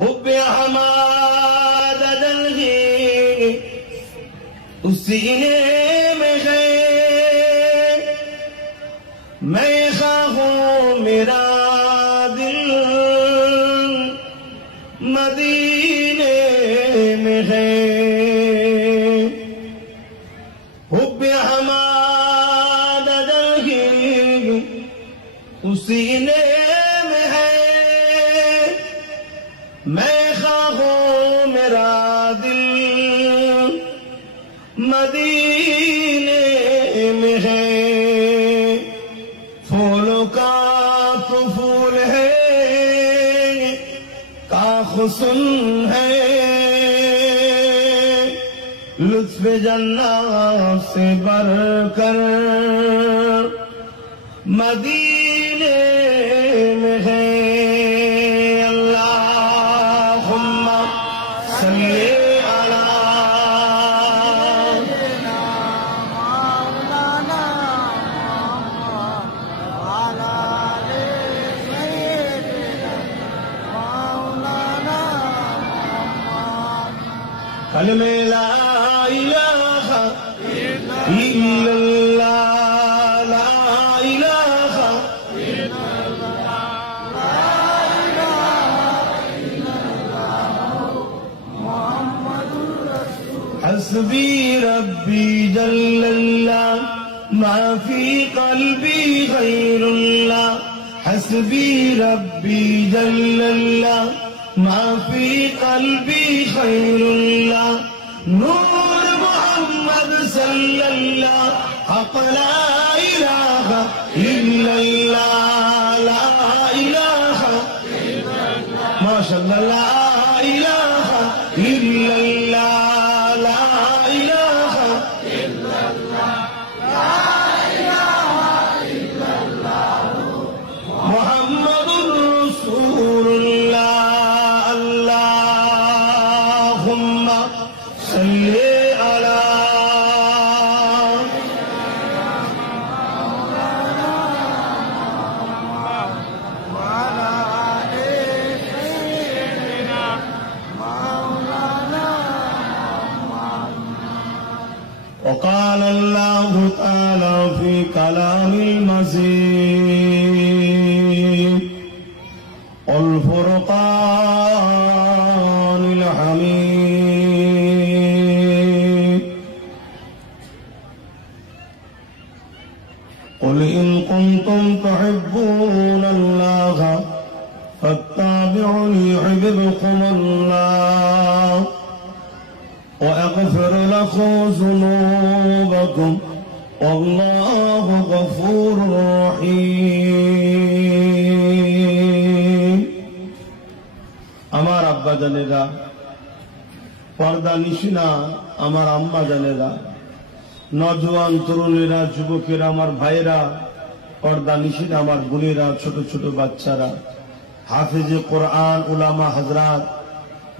हुब्ब हमाद दलगी उस सीने में है, मैं खाहूं मेरा दिल मदीने में है। हुब्ब हमाद दलगी उस सीने में है, मैं खाहूं मेरा दिल मदीने में है। फूलों का तो फूल है, का हुस्न है, लुत्फ जन्नत से बढ़कर मदीने में है। अल्लाहुम्मा सल्ली अला कलमे ला इलाहा इल्लल्लाह, ला इलाहा हस्बी रब्बी जल्लल्लाह, मा फी क़ल्बी गैरुल्लाह। हस्बी रब्बी जल्लल्लाह, मा फी क़ल्बी गैरुल्लाह। नूर मोहम्मद सल्लल्लाह, हक़ ला इलाहा इल्लल्लाह, ला इलाहा माशाअल्लाह, ला इलाहा इल्लल्लाह, ला इलाहा मुहम्मदुर रसूलुल्लाह। अल्लाहुम्मा सल्ली अला وقال الله تعالى في كلام المجيد والفرقان الحميد قل إن كنتم تحبون الله فاتبعوني يحببكم الله وأغفر لكم ذنوبكم والله غفور رحيم। আমার আব্বা জানেরা, পর্দা নিশিনা আমার আম্মা জানেরা, নজওয়ান তরুণেরা, যুবকেরা, আমার ভাইয়েরা, পর্দা নিশিনা আমার বোনেরা, ছোট ছোট বাচ্চারা, হাফেজে কোরআন, উলামা হযরত,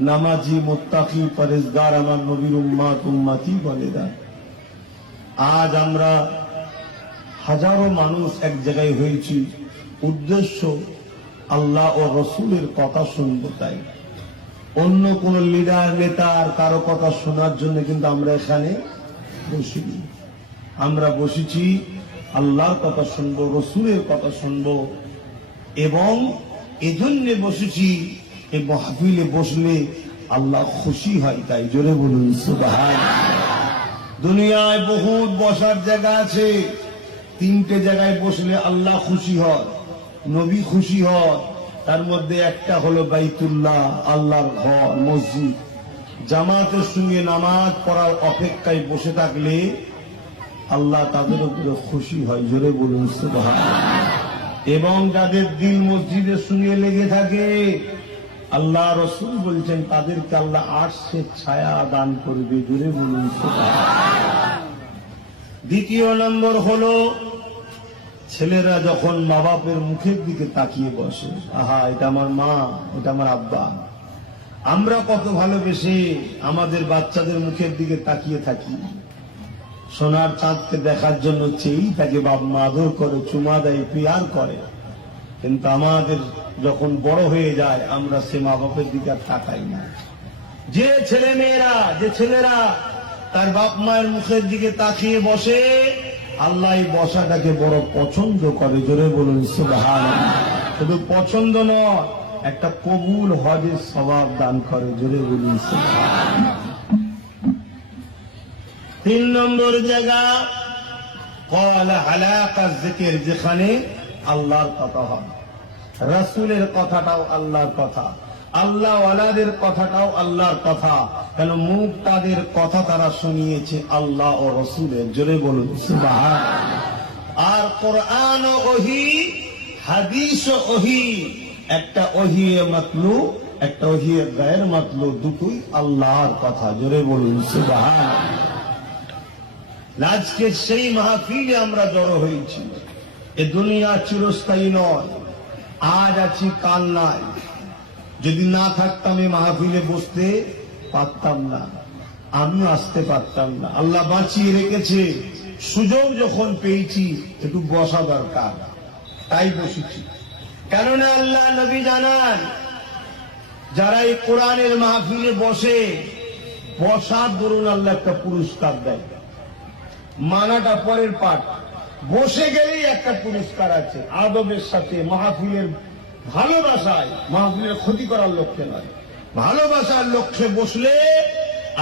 নামাজি, মুত্তাকি, পরেজগার, আমার নবীর উম্মত, উম্মতি বলেরা, আজ আমরা হাজারো মানুষ এক জায়গায় হয়েছি, উদ্দেশ্য আল্লাহ ও রসুলের কথা শুনবো। তাই অন্য কোন লিডার, নেতার কারো কথা শোনার জন্য কিন্তু আমরা এখানে বসিনি। আমরা বসেছি আল্লাহর কথা শুনবো, রসুলের কথা শুনবো, এবং এজন্য বসেছি এই মাহফিলে বসলে আল্লাহ খুশি হয়। তাই জোরে বলুন সুবহানাল্লাহ। দুনিয়ায় বহুত বসার জায়গা আছে, তিনটে জায়গায় বসলে আল্লাহ খুশি হয়, নবী খুশি হয়। তার মধ্যে একটা হলো বাইতুল্লাহ, আল্লাহর ঘর, মসজিদ। জামাতের সঙ্গে নামাজ পড়ার অপেক্ষায় বসে থাকলে আল্লাহ তাদের উপরে খুশি হয়। জোরে বলুন সুবহানাল্লাহ। এবং যাদের দিল মসজিদের সঙ্গে লেগে থাকে, আল্লাহ রসুল বলছেন তাদেরকে আল্লাহ আরশের ছায়া দান করবে। জোরে বলুন সুবহানাল্লাহ। দ্বিতীয় নম্বর হলো ছেলেরা যখন মা বাপের মুখের দিকে তাকিয়ে বসে, আহা এটা আমার মা, এটা আমার আব্বা। আমরা কত ভালোবেসে আমাদের বাচ্চাদের মুখের দিকে তাকিয়ে থাকি, সোনার চাঁদকে দেখার জন্য চেয়েই তাকে বাপ মা আদর করে, চুমা দেয়, পিয়ার করে। কিন্তু আমাদের যখন বড় হয়ে যায় আমরা সে মা বাপের দিকে আর তাকাই না। যে ছেলেরা তার বাপ মায়ের মুখের দিকে তাকিয়ে বসে, আল্লাহ এই বসাটাকে বড় পছন্দ করে। জোরে বলুন সুবহানাল্লাহ। শুধু পছন্দ নয়, একটা কবুল হজের সওয়াব দান করে। জোরে বলুন সুবহানাল্লাহ। 3 নম্বর জায়গা ক্বালা হালাকা যিকির, যেখানে আল্লাহর কথা হয়, রাসূলের কথাটাও আল্লাহর কথা, আল্লাহ ওয়ালাদের কথাটাও আল্লাহর কথা। কেন? মুখ তাদের কথা তারা শুনিয়েছে আল্লাহ ও রাসূলের। জোরে বলুন সুবহানাল্লাহ। আর কোরআন ও ওহী, হাদিস ও ওহী, একটা ওহী মাতলু, একটা ওহী গায়র মাতলু, দুটোই আল্লাহর কথা। জোরে বলুন সুবহানাল্লাহ। আজকে সেই মাহফিলে আমরা জড়ো হয়েছি। এ দুনিয়া চিরস্থায়ী নয়, আজ আছি কাল নাই। যদি না থাকতাম এই মাহফিলে বসতে পারতাম না, আমি আসতে পারতাম না। আল্লাহ বাঁচিয়ে রেখেছে, সুযোগ যখন পেয়েছি একটু বসা দরকার, তাই বসেছি। কেননা আল্লাহ নবী জানান, যারা এই কোরআনের মাহফিলে বসে, বসার দরুন আল্লাহ একটা পুরস্কার দেয়। মানাটা পরের পাঠ, বসে গেলেই একটা পুরস্কার আছে। আদবের সাথে, মাহফিলের ভালোবাসায়, মাহফিলের ক্ষতি করার লক্ষ্যে নয়, ভালোবাসার লক্ষ্যে বসলে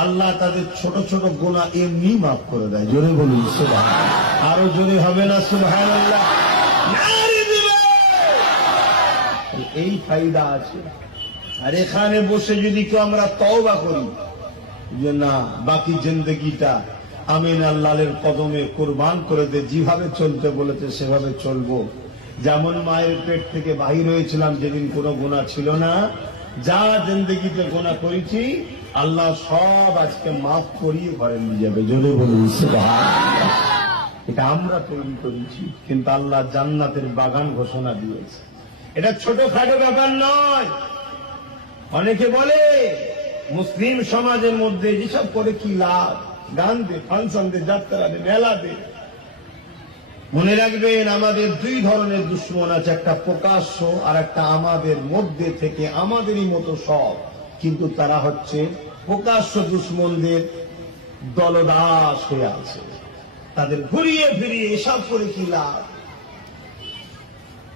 আল্লাহ তাদের ছোট ছোট গুনাহ এমনি মাফ করে দেয়। জোরে বলুন সুবহানাল্লাহ। আরো জোরে হবে না সুবহানাল্লাহ? এই ফায়দা আছে। আর এখানে বসে যদি কেউ আমরা তওবা করি যে না, বাকি জিন্দেগিটা আমিন আল্লাহর কদমে কুরবান করে দে, যেভাবে চলতে বলেছে সেভাবে চলবো। যেমন মায়ের পেট থেকে বাহির হয়েছিলাম যেদিন কোনো গুনাহ ছিল না, যা জিন্দেগিতে গুনাহ করেছি আল্লাহ সব আজকে মাফ করিয়ে ঘরে নিয়ে যাবে। জোরে বলুন সুবহানাল্লাহ। এটা আমরা তৈরি করেছি, কিন্তু আল্লাহ জান্নাতের বাগান ঘোষণা দিয়েছে। এটা ছোটখাটো ব্যাপার নয়। অনেকে বলে মুসলিম সমাজের মধ্যে যেসব করে কি লাভ, গান দে, ফাংশন দে, যাত্রা দে, মেলা দে। মনে রাখবেন, আমাদের 2 ধরনের দুশ্মন আছে, একটা প্রকাশ্য আর একটা আমাদের মধ্যে থেকে আমাদেরই মতো সব, কিন্তু তারা হচ্ছে প্রকাশ্য দুশ্মনদের দলদাস হয়ে আছে। তাদের ঘুরিয়ে ফিরিয়ে এসব করে কি লাভ?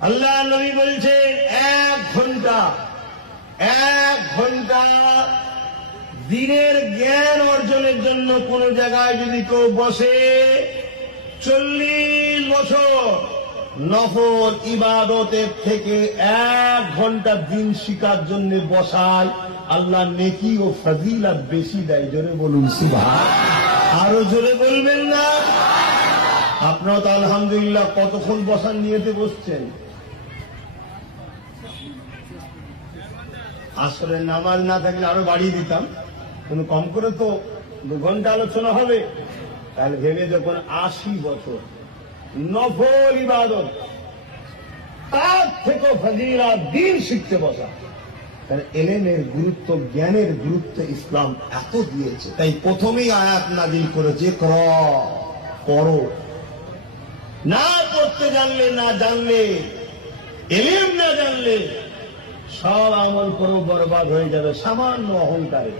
আল্লাহ নবী বলছেন 1 ঘন্টা দিনের জ্ঞান অর্জনের জন্য কোন জায়গায় যদি কেউ বসে, 40 বছর নফল ইবাদতের থেকে 1 ঘন্টা দিন শিকার জন্য বসায়, আল্লাহ নেকি ও ফজিলত বেশি দেয়। জোরে বলুন সুবহানাল্লাহ। আরো জোরে বলবেন না? আপনারা তো আলহামদুলিল্লাহ কতক্ষণ বসার নিয়েতে বসছেন? আসলে নামাজ না থাকলে আরো বাড়িয়ে দিতাম, কিন্তু কম করে তো 2 ঘন্টা আলোচনা হবে। তাহলে ভেবে যখন 80 বছর নফল ইবাদত, তার থেকে ফজিলত দিন শিখতে বসা, তাহলে এলেমের গুরুত্ব, জ্ঞানের গুরুত্ব ইসলাম এত দিয়েছে। তাই প্রথমেই আয়াত নাযিল করেছে, পড়ো। না পড়তে জানলে, না জানলে, এলেম না জানলে সব আমল করো, বরবাদ হয়ে যাবে সামান্য অহংকারে।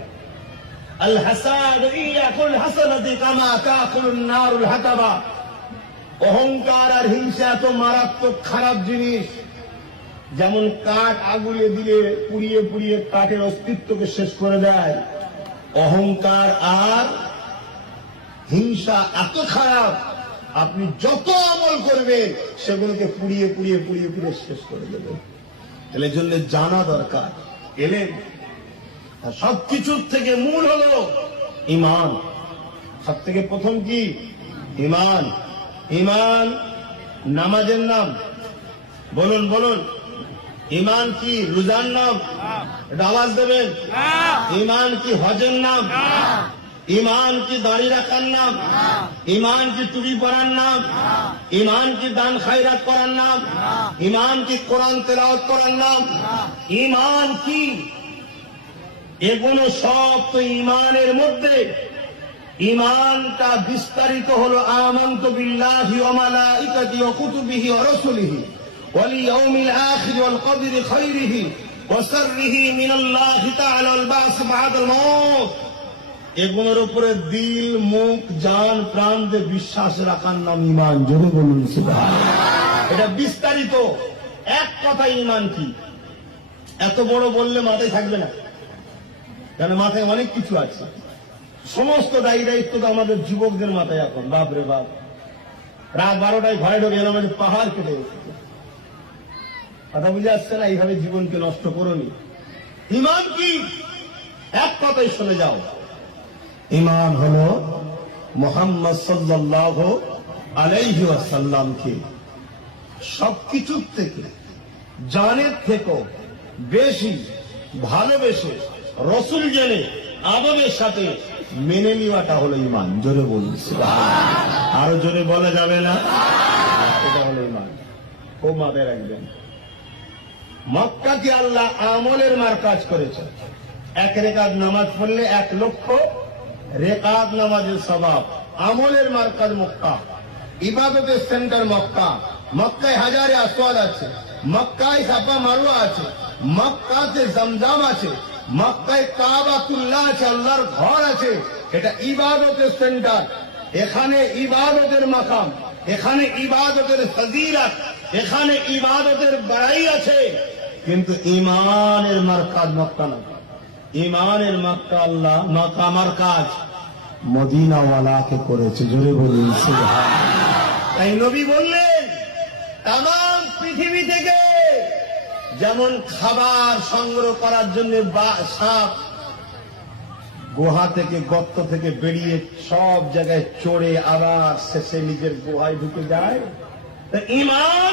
আল হাসাদ ইয়াকুল হাসানাতি কামা তাকুলুন নারুল হাতাবা। অহংকার আর হিংসা এত মারাত্মক খারাপ জিনিস, যেমন কাঠ আগুনে দিলে পুড়িয়ে পুড়িয়ে কাঠের অস্তিত্বকে শেষ করে দেয়, অহংকার আর হিংসা এত খারাপ, আপনি যত আমল করবেন সেগুলোকে পুড়িয়ে পুড়িয়ে পুড়িয়ে পুড়িয়ে শেষ করে দেবেন। তাহলে জন্য জানা দরকার এলেম। সবকিছুর থেকে মূল হলো ঈমান। সব থেকে প্রথম কি? ঈমান। ঈমান নামাজের নাম? বলুন বলুন। ঈমান কি রোজার নাম? এটা আওয়াজ দেবেন। ঈমান কি হজের নাম? ঈমান কি দাড়ি রাখার নাম? ঈমান কি টুপি পরার নাম? ঈমান কি দান খায়রাত করার নাম? ঈমান কি কোরআন তেলাওয়াত করার নাম? ঈমান কি? এগুলো সব তো ঈমানের মধ্যে। ঈমানটা বিস্তারিত হলো আমানতু বিল্লাহি ওয়া মালাইকাতিহি ওয়া কুতুবিহি ওয়া রাসূলিহি واليوم الآخر والقدر خيره وشره من الله تعالى والبعث بعد الموت। এগুলোর উপরে দিল, মুখ, জান, প্রাণ দিয়ে বিশ্বাস রাখার নাম ঈমান। জোরে বলুন সুবহানাল্লাহ। এটা বিস্তারিত এক কথা। ঈমান কি এত বড় বললে মাথায় থাকবে না, কারণ মাথায় অনেক কিছু আছে। সমস্ত দায়ী দায়িত্ব তো আমাদের যুবকদের মাথায় এখন। বাপ রে বাপ, রাত 12টায় ঘরে ঢোকে এর আমাদের পাহাড় কেটে উঠছে। কথা বুঝে আসছে না? এইভাবে জীবনকে নষ্ট করোনি। ঈমান কি এক কথাই শুনে যাও। ঈমান হলো মুহাম্মদ সাল্লাল্লাহু আলাইহি ওয়াসাল্লামকে সবকিছুর থেকে, জানের থেকেও বেশি ভালোবেসে রসুল জেনে আদবের সাথে মেনে নেওয়াটা হলো ঈমান। জোরে বলুন সুবহানাল্লাহ। আরো জোরে বলা যাবে না? এটা হলো ঈমান। ও মাথায় রাখবেন, মক্কাকে আল্লাহ আমলের মারকাজ করেছে। এক রেকাত নামাজ পড়লে 1 লক্ষ রেকাত নামাজের সওয়াব। আমলের মারকাজ মক্কা, ইবাদতের সেন্টার মক্কা। মক্কায় হাজারে আসওয়াদ আছে, মক্কায় সাফা মারওয়া আছে, মক্কাতে জমজম আছে, মক্কায় কাবাতুল্লাহ আছে, আল্লাহর ঘর আছে। এটা ইবাদতের সেন্টার। এখানে ইবাদতের মাকাম, এখানে ইবাদতের ফজিলত, এখানে ইবাদতের বড়াই আছে। কিন্তু ঈমানের মারকাজ মক্কা না। ঈমানের মক্কা আল্লাহ মাকামার কাজ মদিনাওয়ালাকে করেছে। জোরে বলুন সুবহানাল্লাহ। তাই নবী বললেন, তামাম পৃথিবী থেকে যেমন খাবার সংগ্রহ করার জন্য সাপ গুহা থেকে, গর্ত থেকে বেরিয়ে সব জায়গায় চড়ে আবার শেষে নিজের গুহায় ঢুকে যায়, তা ঈমান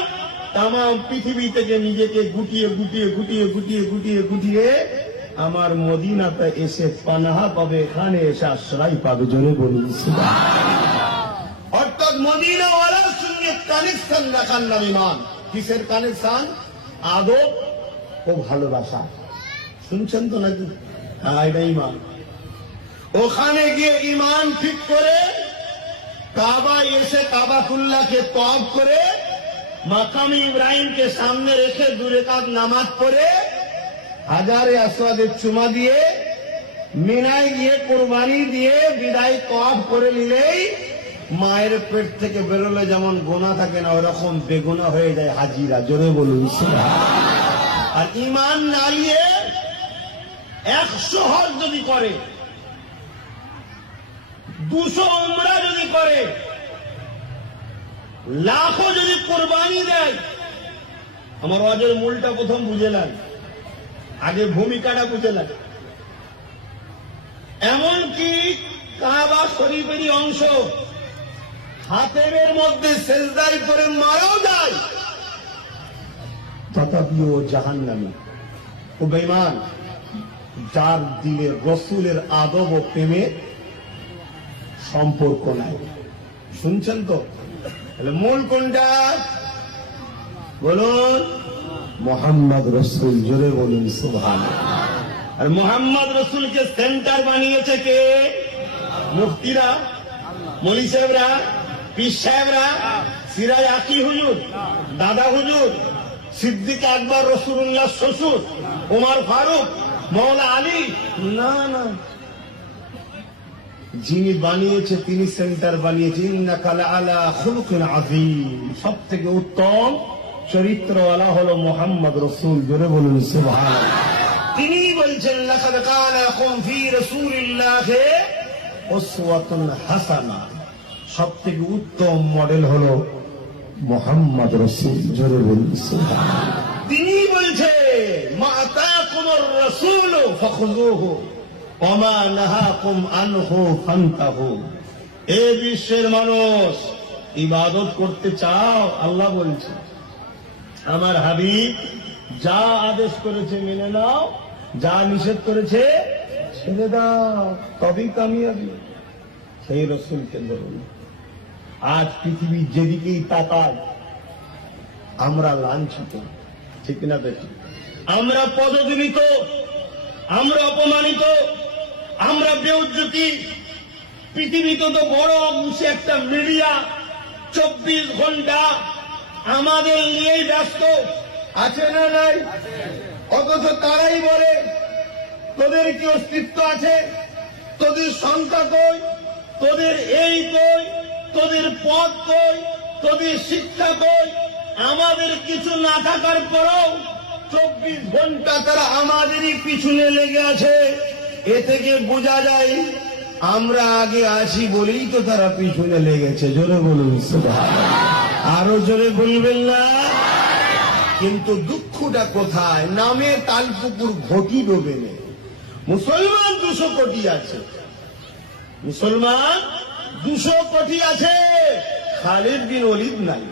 তামাম পৃথিবী থেকে নিজেকে গুটিয়ে গুটিয়ে গুটিয়ে গুটিয়ে গুটিয়ে গুটিয়ে আমার মদিনাতে এসে পানাহা পাবে, এখানে এসে আশ্রয় পাবে। জোরে বলুন সুবহানাল্লাহ। অর্থাৎ মদিনাওয়ালার সঙ্গে কানেকশন রাখার নাম ঈমান। কিসের কানেকশন? আদব ও ভালোবাসা। শুনছেন তো নাকি? এটা ঈমান। ওখানে গিয়ে ঈমান ঠিক করে কাবায় এসে কাবাতুল্লাহকে তওয়াফ করে মাকাম ইব্রাহিমকে সামনে রেখে 2 রাকাত নামাজ পড়ে হাজারে আসওয়াদের চুমা দিয়ে মিনায় গিয়ে কুরবানি দিয়ে বিদায় তওয়াফ করে নিলেই মায়ের পেট থেকে বেরোলে যেমন গোনা থাকে না, ওরকম বেগুনা হয়ে যায় হাজিরা। জোরে বলুন সুবহানাল্লাহ। আর ঈমান না নিয়ে 100 হজ যদি করে, 200 উমরা যদি করে, লাখো যদি কুরবানি দেয়, আমার ওয়াজের মূলটা প্রথম বুঝে নেন, আগে ভূমিকাটা বুঝে নেন। এমনকি কাবা শরীফেরই অংশ হাতেমের মধ্যে সেজদায় করে মারাও যায়, তথাপিও জাহান্নামী। ও বেঈমান, যার দিলে রসুলের আদব ও প্রেমে সম্পর্ক নাই। শুনছেন তো? তাহলে মূল কোনটা বলুন? মোহাম্মদ রসুল। জোরে বলুন সুবহানাল্লাহ। আর মোহাম্মদ রসুলকে সেন্টার বানিয়েছে কে? মুফতিরা, মৌলী সাহেবরা, পীর সাহেবরা, সিরাজ আকি হুজুর, দাদা হুজুর, সিদ্দিক আকবর রসুল্লাহ শ্বশুর, ওমর ফারুক, মৌলা আলী? না না, যিনি বানিয়েছে তিনি সেন্টার বানিয়েছে। ইন্নাকা লাআলা খুলুকিন আযীম। সব থেকে উত্তম চরিত্রওয়ালা হলো মোহাম্মদ রসুল। জোরে বলুন সুবহানাল্লাহ। তিনি বলছেন, লাকাদ কানা লাকুম ফী রাসূলিল্লাহি উসওয়াতুন হাসানাহ। সব থেকে উত্তম মডেল হলো মোহাম্মদ রসুল। জোরে বলুন সুবহানাল্লাহ। তিনি বলছে, মা আতাকুমুর রাসূলু ফাখুযুহু ওয়া মা নাহাকুম আনহু ফান্তাহু। এ বিশ্বের মানুষ, ইবাদত করতে চাও? আল্লাহ বলছে, আমার হাবিব যা আদেশ করেছে মেনে নাও, যা নিষেধ করেছে ছেড়ে দাও, তবেই কামিয়াবি। সেই রসুলকে ধরুন। আজ পৃথিবী যেদিকেই তাকায় আমরা লাঞ্ছিত, ঠিক না বেশি? আমরা পদদলিত, আমরা অপমানিত, আমরা বেউজ্জতি। পৃথিবীতে তো বড় অংশে একটা মিডিয়া 24 ঘন্টা আমাদের নিয়েই ব্যস্ত, আছে না নাই? অথচ তারাই বলে তোদের কি অস্তিত্ব আছে, তোদের সংখ্যা কই, তোদের এই কই, তোদের পদ কই, তোদের শিক্ষা কই। আমাদের কিছু না থাকার পরেও 24 ঘন্টা তারা আমাদেরই পিছনে লেগে আছে। এ থেকে বোঝা যায় আমরা আগে আসি বলেই তো তারা পিছনে লেগেছে। জোরে বলুন সুবহানাল্লাহ। আরো জোরে বলবেন না? কিন্তু দুঃখটা কোথায়? নামে তালপুকুর ঘটি ডোবে নেই। মুসলমান 200 কোটি আছে, মুসলমান 200 কোটি আছে, খালিদ বিন ওলীদ নাই।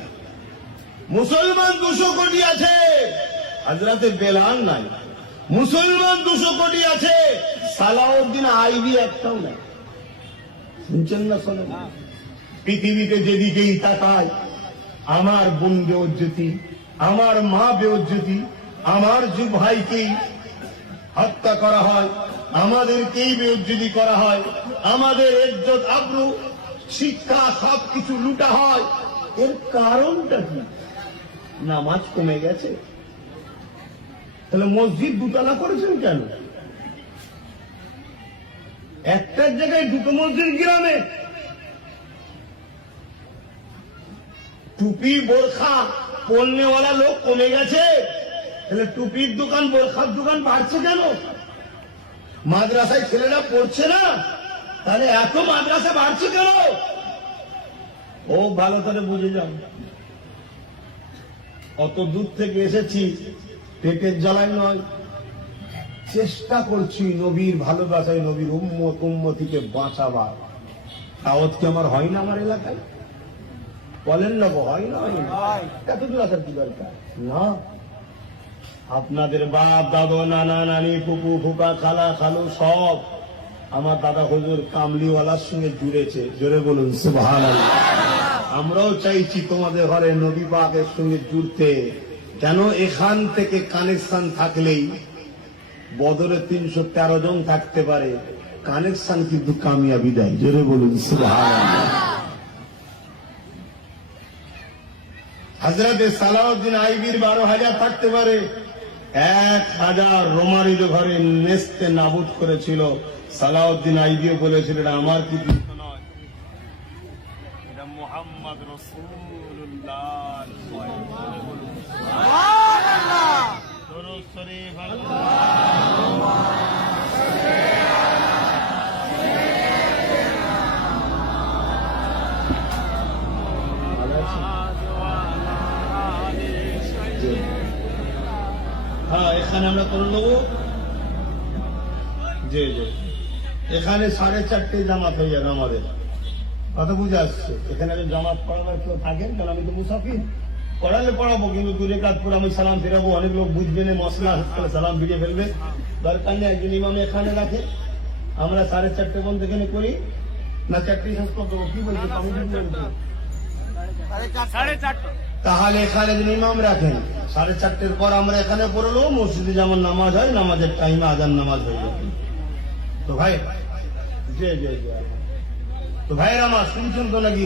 মুসলমান 200 কোটি আছে, হযরতে বেলাল নাই। মুসলমান 200 কোটি আছে, সালাউদ্দিন আইবি একটাও নাই। শুনছেন না? শোনেন, পৃথিবীতে যেদিকেই তাকায় আমার বোন বেউজ্জতি, আমার মা বেউজ্জতি, আমার যুব ভাইকেই হত্যা করা হয়, আমাদেরকেই বেউজ্জতি করা হয়, আমাদের ইজ্জত আবরু শিক্ষা সবকিছু লুটা হয়। এর কারণটা কি? নামাজ কমে গেছে। তাহলে মসজিদ দুতলা করেছেন কেন? একটার জায়গায় 2টো মসজিদ গ্রামে। টুপি বোরখা পরনেওয়ালা লোক কমে গেছে, তাহলে টুপির দোকান বোরখার দোকান বাড়ছে কেন? মাদ্রাসায় ছেলেরা পড়ছে না, তাহলে এত মাদ্রাসা বাড়ছে কেন? ও ভালো করে বুঝে যাও। অত দূর থেকে এসেছি পেটের জ্বালায় নয়, চেষ্টা করছি নবীর ভালোবাসায়, নবীর উম্মতিকে বাঁচাবার। দাওয়াত কি আমার হয় না আমার এলাকায়? বলেন না গো, হয় না? হয় না? এত দূর আসার কি দরকার? না, আপনাদের বাপ দাদা নানা নানি ফুপু ফুপা খালা খালু সব আমার দাদা হুজুর কামলিওয়ালার সঙ্গে জুড়েছে। জোরে বলুন সুবহানাল্লাহ। আমরাও চাইছি তোমাদের ঘরে নবী পাকের সঙ্গে জুড়তে। কেন? এখান থেকে কানেকশন থাকলেই বদরে 313 জন থাকতে পারে, কানেকশন কিন্তু কামিয়াবি দেয়। জোরে বলুন সুবহানাল্লাহ। হযরতে সালাউদ্দিন আইবির 12,000 থাকতে পারে, 1,000 রোমারির ঘরে নেস্তে নাবুদ করেছিল। সালাউদ্দিন আইবিও বলেছিল এটা আমার কৃতিত্ব নয়, এটা মুহাম্মদ রাসূলুল্লাহ। সুবহানাল্লাহ। দরুদ শরীফ হ্যাঁ, এখানে আমরা করে নেবো। জি জি, এখানে 4:30 জামাত হয়ে যাবে আমাদের। কথা বুঝে আসছে? এখানে জামাত পড়াবার কেউ থাকেন? কারণ আমি তো মুসাফির, পড়ালে পড়াবো, কিন্তু 2 রাকাত পরে আমি সালাম ফিরাবো। অনেক লোক বুঝবে না, মশলা করে সালাম ফিরিয়ে ফেলবে। দরকার নেই, একজন ইমামে এখানে রাখে, আমরা 4:30 পর্যন্ত এখানে করি না। 4টি শেষ করে দেবো। কি বলছি? তাহলে এখানে যদি ইমাম রাখেন 4:30 পর আমরা এখানে পড়লো, মসজিদে যেমন নামাজ হয়, নামাজের টাইমে আজান নামাজ হয়ে যাবে। তো ভাই জি জি জি, তো ভাইয়ের আমার শুনছেন তো নাকি?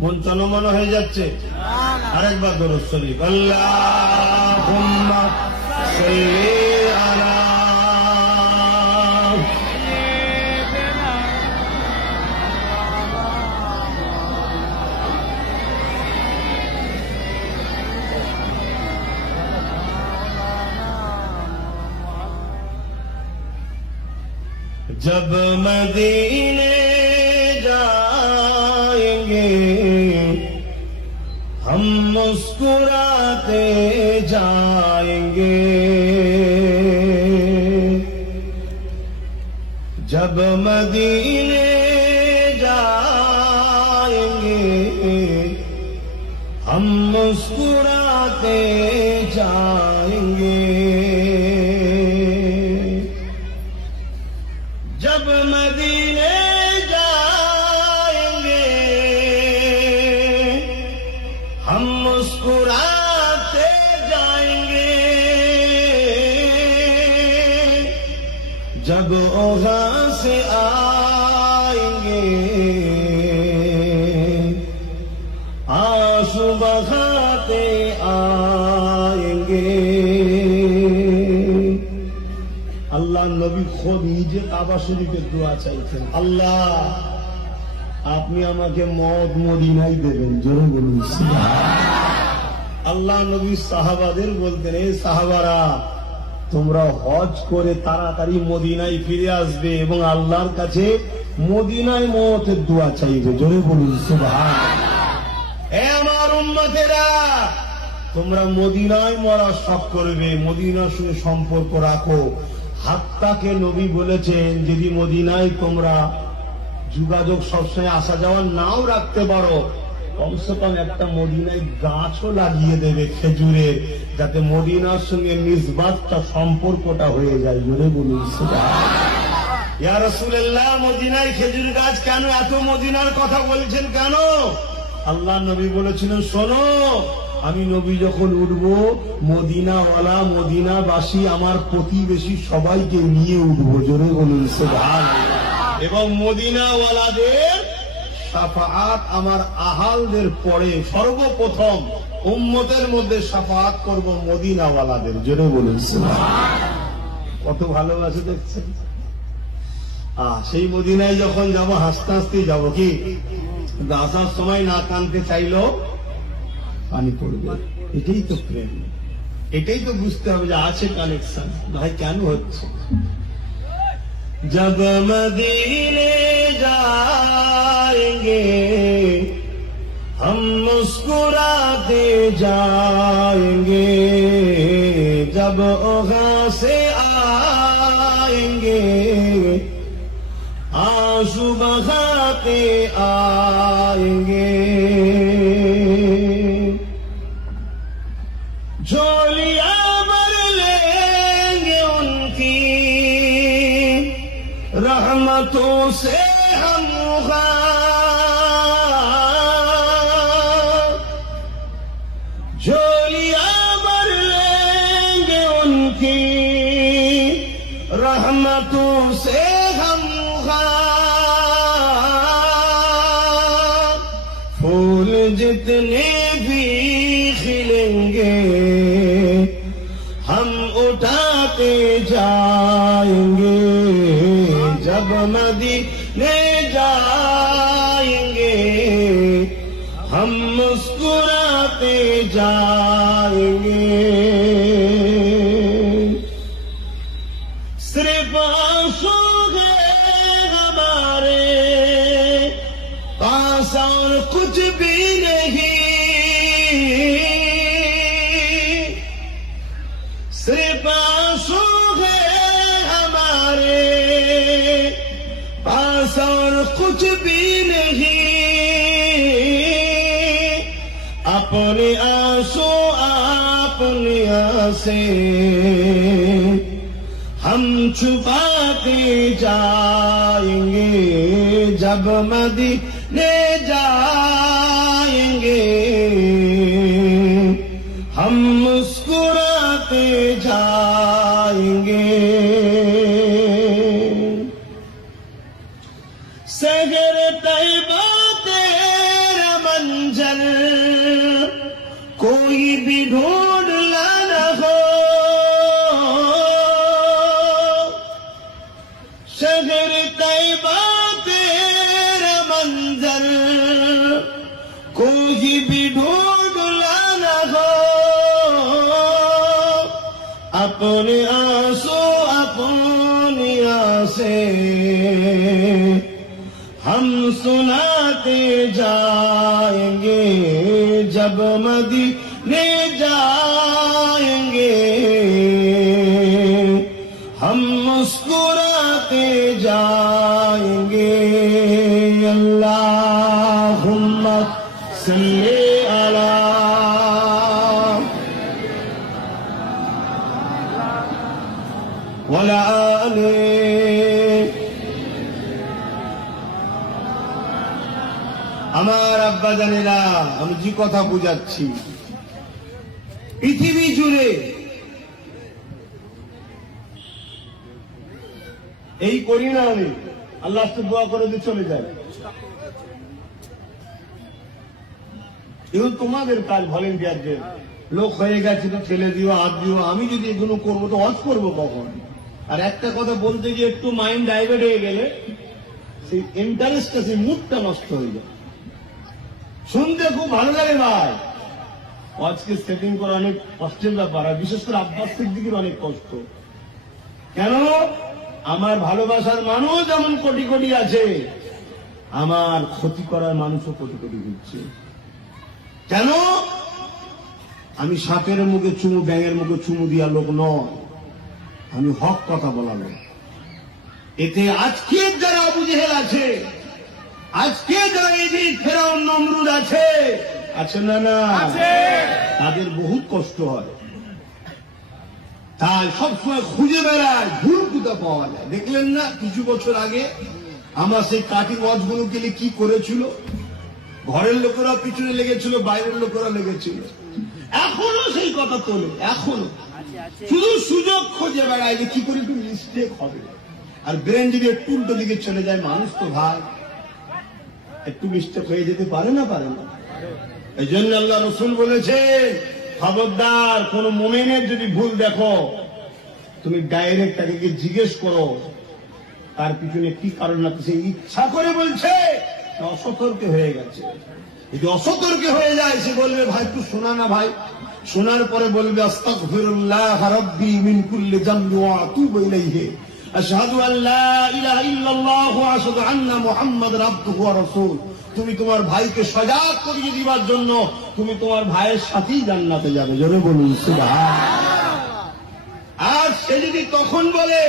মন চনমন হয়ে যাচ্ছে? আরেকবার দরুদ শরীফ। আল্লাহুম্মা সাল্লি আলা जब मदीने जाएंगे हम मुस्कुराते जाएंगे, जब मदीने जाएंगे हम मुस्कुराते जाएंगे, जब मदीने जाएंगे हम मुस्कुराते जाएंगे, जब वहां से आएंगे আল্লাহ নবী খোদ নিজে কাবা শরীফের দোয়া চাইছেন, আল্লাহ আপনি আমাকে মদ মদিনায় দেবেন, জোরে বলুন সুবহানাল্লাহ। আল্লাহ নবী সাহাবাদের বলতেন, এই সাহাবারা তোমরা হজ করে তাড়াতাড়ি মদিনায় ফিরে আসবে এবং আল্লাহর কাছে মদিনায় মওতের দোয়া চাইবে, জোরে বলুন সুবহানাল্লাহ। হে আমার উম্মতেরা, তোমরা মদিনায় মরার শখ করবে, মদিনার সঙ্গে সম্পর্ক রাখো। হাত্তাকে নবী বলেছেন যদি মদিনায় তোমরা যোগাযোগ সবসময় আসা যাওয়া নাও রাখতে পারো, কমসে কম একটা মদিনায় গাছও লাগিয়ে দেবে খেজুরের, যাতে মদিনার সঙ্গে নিসবাতটা সম্পর্কটা হয়ে যায়, জোরে বলুন সুবহানাল্লাহ। ইয়া রাসূলুল্লাহ, মদিনায় খেজুর গাছ কেন? এত মদিনার কথা বলছেন কেন? আল্লাহ নবী বলেছিলেন, শোনো আমি নবী যখন উঠবো মদিনাওয়ালা মদিনাবাসী আমার প্রতিবেশী সবাইকে নিয়ে উঠবো, জোরে বলুন সুবহানাল্লাহ। এবং মদিনাওয়ালাদের শাফাআত আমার আহালদের পরে সর্বপ্রথম উম্মতের মধ্যে শাফাআত করব মদিনাওয়ালাদের, জোরে বলুন সুবহানাল্লাহ। কত ভালোবাসে দেখছেন। সেই মদিনায় যখন যাব হাসতে হাসতে যাব, কি আসার সময় না কানতে চাইলেও পানি পড়বে। এটাই তো প্রেম, এটাই তো বুঝতে হবে যে আছে কানেকশন। ভাই কেন হচ্ছে? जब मदीने जाएंगे हम मुस्कुराते जाएंगे, जब वहां से आएंगे आंसू बहाते आएंगे, झोलियां भर लेंगे उनकी रहमतों से हम झोलियां भर लेंगे उनकी रहमतों से हम फूल जितने भी खिलेंगे हम उठाते जाएंगे, जब मदीने जाएंगे हम मुस्कुराते जाएंगे, सिर्फ आंसू है हमारे पास और कुछ भी नहीं, सिर्फ आंसू है हमारे पास और कुछ भी नहीं, अपने आंसू अपने आंसे हम छुपाते जाएंगे, जब मदीने जाएंगे हम मुस्कुराते जाएंगे, सगर तैबा तेरा मंजर कोई भी ढूंढ लाना हो, सगर तैबा तेरा मंजर कोई भी ढूंढ लाना हो, अपने आंसू अपनी आसे हम सुनाते जाएंगे, जब मदीने जाएंगे हम मुस्कुराते जाएंगे, अल्लाहुम्मा सल्ली अला वला आले আমার আব্বা জানেরা। আমি যে কথা বুঝাচ্ছি, পৃথিবী জুড়ে এই করি না আমি, আল্লাহ তো দোয়া করে দিয়ে চলে যায়, এগুলো তোমাদের কাজ, ভলেন্টিয়ারদের। লোক হয়ে গেছে তো ঠেলে দিও, হাত দিও। আমি যদি এগুলো করবো তো হজ করবো কখন? আর একটা কথা বলতে গিয়ে একটু মাইন্ড ডাইভার্ট হয়ে গেলে সেই ইন্টারেস্টটা, সেই মুডটা নষ্ট হয়ে যায়। শুনতে খুব ভালো লাগে ভাই, আজকে সেটিং করা অনেক কষ্টের ব্যাপার, আর বিশেষ করে আব্বাস সিদ্দিকীর অনেক কষ্ট। কেন? আমার ভালোবাসার মানুষ যেমন কোটি কোটি আছে, আমার ক্ষতি করার মানুষও কোটি কোটি হচ্ছে। কেন? আমি সাপের মুখে চুমু, ব্যাঙের মুখে চুমু দিয়া লোক নয়, আমি হক কথা বলা লোক। এতে আজকের যারা আবু জেহেল আছে, আজকে যারা এই ফেরাউন নমরুদ আছে, আছে না না? তাদের বহুত কষ্ট হয়, তাই সবসময় খুঁজে বেড়ায়, ভুল কোথা পাওয়া যায়। দেখলেন না কিছু বছর আগে আমার সেই কাটি ওয়াজগুলো গেলে কি করেছিল? ঘরের লোকেরা পিছনে লেগেছিল, বাইরের লোকেরা লেগেছিল, এখনো সেই কথা তোলে, এখনো শুধু সুযোগ খুঁজে বেড়ায় যে কি করে একটু মিস্টেক হবে। আর ব্রেন যদি একটু উল্টো দিকে চলে যায়, মানুষ তো ভাই একটু মিস্টেক হয়ে যেতে পারে না, পারে না? এই জন্য আল্লাহ রসুল বলেছে, খবরদার কোন মোমেনের যদি ভুল দেখো, তুমি ডাইরেক্ট তাকে গিয়ে জিজ্ঞেস করো তার পিছনে কি কারণ আছে। সে ইচ্ছা করে বলছে, অসতর্কে হয়ে গেছে। যদি অসতর্কে হয়ে যায়, সে বলবে ভাই একটু শোনা না ভাই, শোনার পরে বলবে আস্তাগফিরুল্লাহ রাব্বি মিন কুল্লি যামবি ওয়া আতুবু ইলাইহি, আশহাদু আল লা ইলাহা ইল্লাল্লাহ ওয়া আশহাদু আন্না মুহাম্মাদার আবদুহু ওয়া রাসূল। তুমি তোমার ভাইকে সজাগ করিয়ে দিবার জন্য তুমি তোমার ভাইয়ের সাথেই জান্নাতে যাবে। জোরে বলুন সুবহানাল্লাহ। আর সে যদি তখন বলে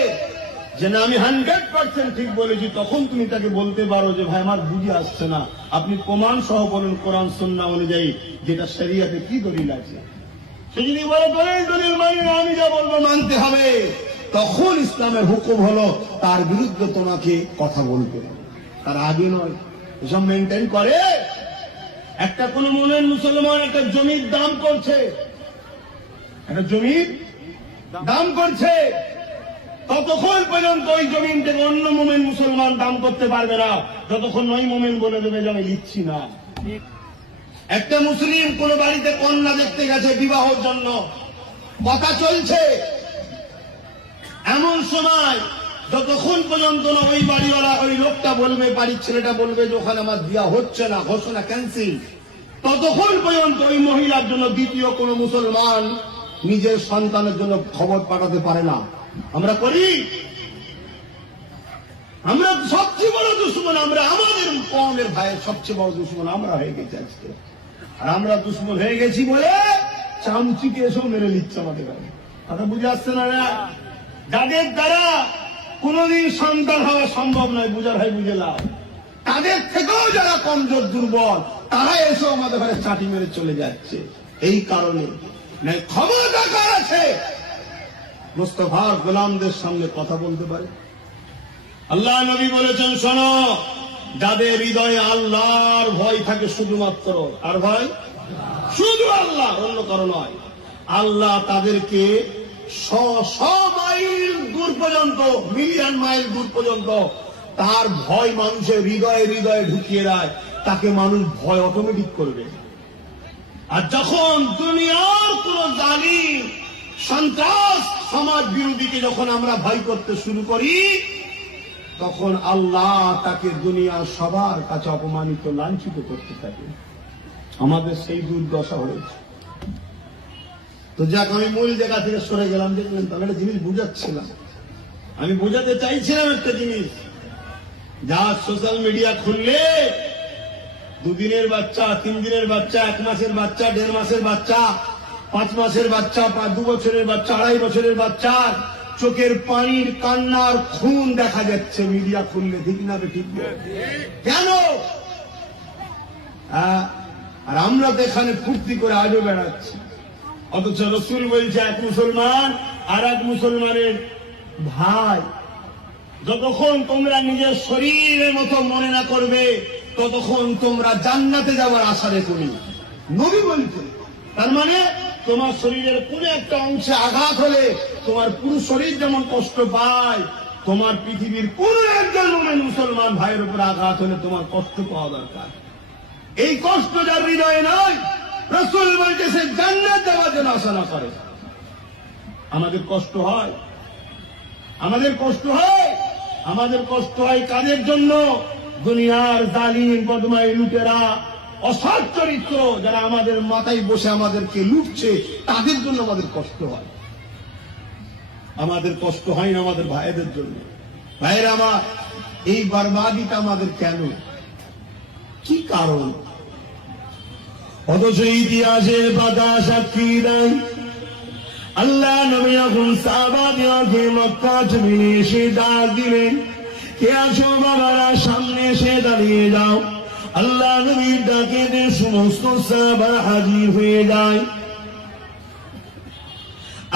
যে না আমি 100% ঠিক বলেছি, তখন তুমি তাকে বলতে পারো যে ভাই আমার বুঝে আসছে না, আপনি প্রমাণ সহ বলুন কোরআন সুন্নাহ অনুযায়ী যেটা শরীয়তে কি দলিল আছে। সে যদি বলে দলিল মানে না, আমি যা বলবো মানতে হবে, তখন ইসলামের হুকুম হলো তার বিরুদ্ধে তোমাকে কথা বলতে হবে, তার আগে নয়। এসব মেনটেন করে। একটা কোন মুমিন মুসলমান একটা জমির দাম করছে, একটা জমির দাম করছে, ততক্ষণ পর্যন্ত ওই জমিন থেকে অন্য মুমিন মুসলমান দাম করতে পারবে না, যতক্ষণ ওই মুমিন বলে দেবে যে আমি লিখছি না। একটা মুসলিম কোন বাড়িতে কন্যা দেখতে গেছে বিবাহের জন্য, কথা চলছে, এমন সময় যতক্ষণ পর্যন্ত না ওই বাড়িওয়ালা, ওই লোকটা বলবে, বাড়ির ছেলেটা বলবে যে ওখানে আমার বিয়া হচ্ছে না, ঘোষণা ক্যান্সেল, ততক্ষণ পর্যন্ত ওই মহিলার জন্য দ্বিতীয় কোন মুসলমান নিজের সন্তানের জন্য খবর পাঠাতে পারে না। আমরা করি, আমরা সবচেয়ে বড় দুশ্মন, আমরা আমাদের কওমের ভাইয়ের সবচেয়ে বড় দুশ্মন আমরা হয়ে গেছি আজকে। আর আমরা দুশ্মন হয়ে গেছি বলে চামচিকে এসেও মেরে নিচ্ছে আমাদের। কথা বুঝে আসছে না? যাদের দ্বারা কোনদিন সন্তান হওয়া সম্ভব নয়, বুঝার হয় বুঝে লাও, তাদের থেকেও যারা কমজোর দুর্বল, তারা এসেও আমাদের ঘরে চাটি মেরে চলে যাচ্ছে। এই কারণে ক্ষমতা কার আছে মুস্তাফা গোলামদের সামনে কথা বলতে পারে? আল্লাহ নবী বলেছেন, শোনো, যাদের হৃদয়ে আল্লাহর ভয় থাকে শুধুমাত্র, আর ভয় শুধু আল্লাহ, অন্য কারো নয়, আল্লাহ তাদেরকে মাইল দূর পর্যন্ত, মিলিয়ন মাইল দূর পর্যন্ত তার ভয় মানুষের হৃদয়ে হৃদয়ে ঢুকিয়ে দেয়, তাকে মানুষ ভয় অটোমেটিক করবে। আর যখন দুনিয়ার কোন জালিম সন্ত্রাস সমাজ বিরোধীকে যখন আমরা ভয় করতে শুরু করি, তখন আল্লাহ তাকে দুনিয়ার সবার কাছে অপমানিত, লাঞ্ছিত করতে থাকে। আমাদের সেই দুর্দশা হয়েছে। তো যাক, আমি মূল জায়গা থেকে সরে গেলাম। দেখলেন তাহলে একটা জিনিস বুঝাচ্ছিলাম, আমি বোঝাতে চাইছিলাম একটা জিনিস, যা সোশ্যাল মিডিয়া খুললে 2 দিনের বাচ্চা, 3 দিনের বাচ্চা, 1 মাসের বাচ্চা, 1.5 মাসের বাচ্চা, 5 মাসের বাচ্চা, 2 বছরের বাচ্চা, 2.5 বছরের বাচ্চা চোখের পানির কান্নার খুন দেখা যাচ্ছে মিডিয়া খুললে, ঠিক না? ঠিক কেন? আর আমরা তো এখানে ফুর্তি করে আজও বেড়াচ্ছি, অথচ রসুল বলছে এক মুসলমান আর এক মুসলমানের ভাই। যতক্ষণ তোমরা নিজের শরীরের মতো মনে না করবে, ততক্ষণ তোমরা জান্নাতে যাওয়ার আশা রেখো নি, নবী বলছেন। তার মানে তোমার শরীরের কোন একটা অংশে আঘাত হলে তোমার পুরো শরীর যেমন কষ্ট পায়, তোমার পৃথিবীর কোন একজন মুমিন মুসলমান ভাইয়ের উপর আঘাত হলে তোমার কষ্ট পাওয়া দরকার। এই কষ্ট যার হৃদয়ে নয়, রাসূল বলছে সে জান্নাত যাওয়ার জন্য আশা না করে। আমাদের কষ্ট হয়, আমাদের কষ্ট হয়। আমাদের কষ্ট হয় কাদের জন্য? দুনিয়ার জালিম বদমাই লুটেরা, অসৎ চরিত্র যারা আমাদের মাথায় বসে আমাদেরকে লুটছে, তাদের জন্য আমাদের কষ্ট হয়। আমাদের কষ্ট হয় না আমাদের ভাইদের জন্য। ভাইয়েরা আমার, এই বরবাদিটা আমাদের কেন? কি কারণ? অথচ ইতিহাসে বাধা সাক্ষী দেয় আল্লাহ নবী যখন সাহাবাদেরকে মক্কা জমিনে এসে ডাক দিলেন, কে আছো বাবারা, সামনে এসে দাঁড়িয়ে যাও। আল্লাহ নবীর ডাকে সমস্ত সাহাবা হাজির হয়ে যায়।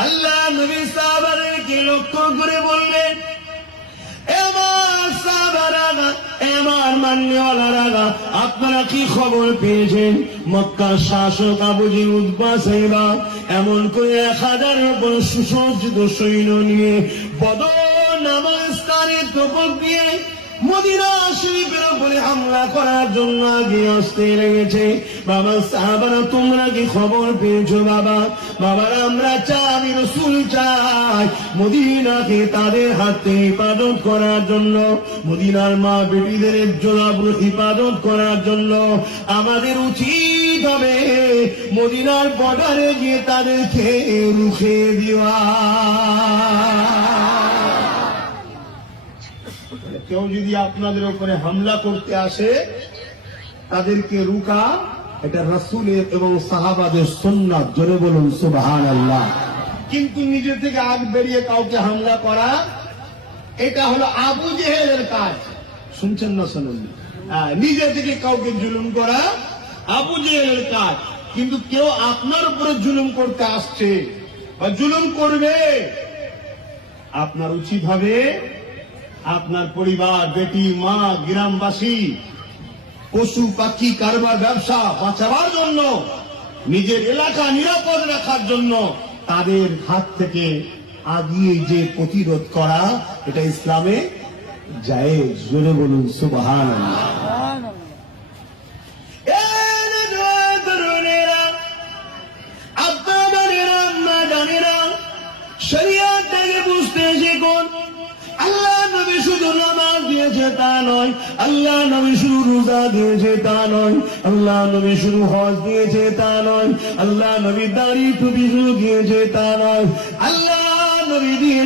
আল্লাহ নবী সাহাবাদেরকে লক্ষ্য করে বললেন, আমার মান্যওয়ালারা, আপনারা কি খবর পেয়েছেন? মক্কার শাসক আবু জেহেল উতবা সাহেবা এমন করে 1000 উপর সুসজ্জিত সৈন্য নিয়ে বদর নামক স্থানে তোপক দিয়ে মদিনা শরীফের উপরে হামলা করার জন্য আগে আসতে লেগেছে। বাবা সাহাবারা, তোমরা কি খবর পেয়েছো? বাবারা, আমরা চাই, রাসূল চাই মদিনাকে তাদের হাতে হিফাজত করার জন্য, মদিনার মা বেটিদের ইজ্জত হিফাজত করার জন্য আমাদের উচিত হবে মদিনার বর্ডারে গিয়ে তাদেরকে রুখে দেওয়া। কেউ যদি আপনাদের উপরে হামলা করতে আসে, তাদেরকে রুকা, এটা রাসূলের এবং সাহাবাদের সুন্নাত। জোরে বলুন সুবহানাল্লাহ। কিন্তু নিজে থেকে আগ বেরিয়ে কাউকে হামলা করা, এটা হলো আবু জেহেলের কাজ। শুনছেন না? শুনুন। নিজে থেকে কাউকে জুলুম করা আবু জেহেলের কাজ। কিন্তু কেউ আপনার উপরে জুলুম করতে আসছে বা জুলুম করবে, আপনার উচিত হবে আপনার পরিবার, বেটি, মা, গ্রামবাসী, পশু পাখি, কারবার, ব্যবসা বাঁচাবার জন্য, নিজের এলাকা নিরাপদ রাখার জন্য তাদের হাত থেকে আগিয়ে যে প্রতিরোধ করা, এটা ইসলামে জায়েজ। জোরে বলুন সুবহানাল্লাহ। শরিয়ত থেকে বুঝতে শিখুন, আল্লাহ নবী শুধু নামাজ দিয়েছে তা নয়, আল্লাহ নবী শুধু রোজা দিয়েছে তা নয়, আল্লাহ নবী শুধু হজ দিয়েছে তা নয়, আল্লাহ নবী দাড়ি টুপি শুধু দিয়েছে তা নয়, আল্লাহ নবী দিয়ে